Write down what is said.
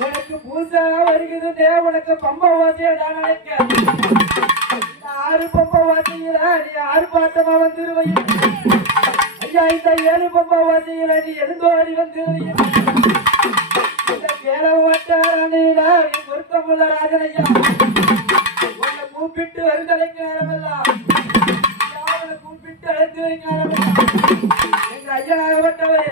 உனக்கு பூசா வருகிறது உனக்கு பம்ப வாசிய நான் நினைக்க ஆறு பம்ப வாசியில நீ ஆறு பாத்தமா வந்துருவையும் ஐயா இந்த 7 பம்ப வாசியில நீ எழுந்தோடி வந்துருவையும் இந்த கேளவ மாட்டாரா நீ பொருத்தமுள்ள ராஜனையா உன்னை கூப்பிட்டு வருதலைக்கு நேரமெல்லாம் உன்னை கூப்பிட்டு அழைத்து வைக்க நேரமெல்லாம் எங்க ஐயா ஆகப்பட்டவரே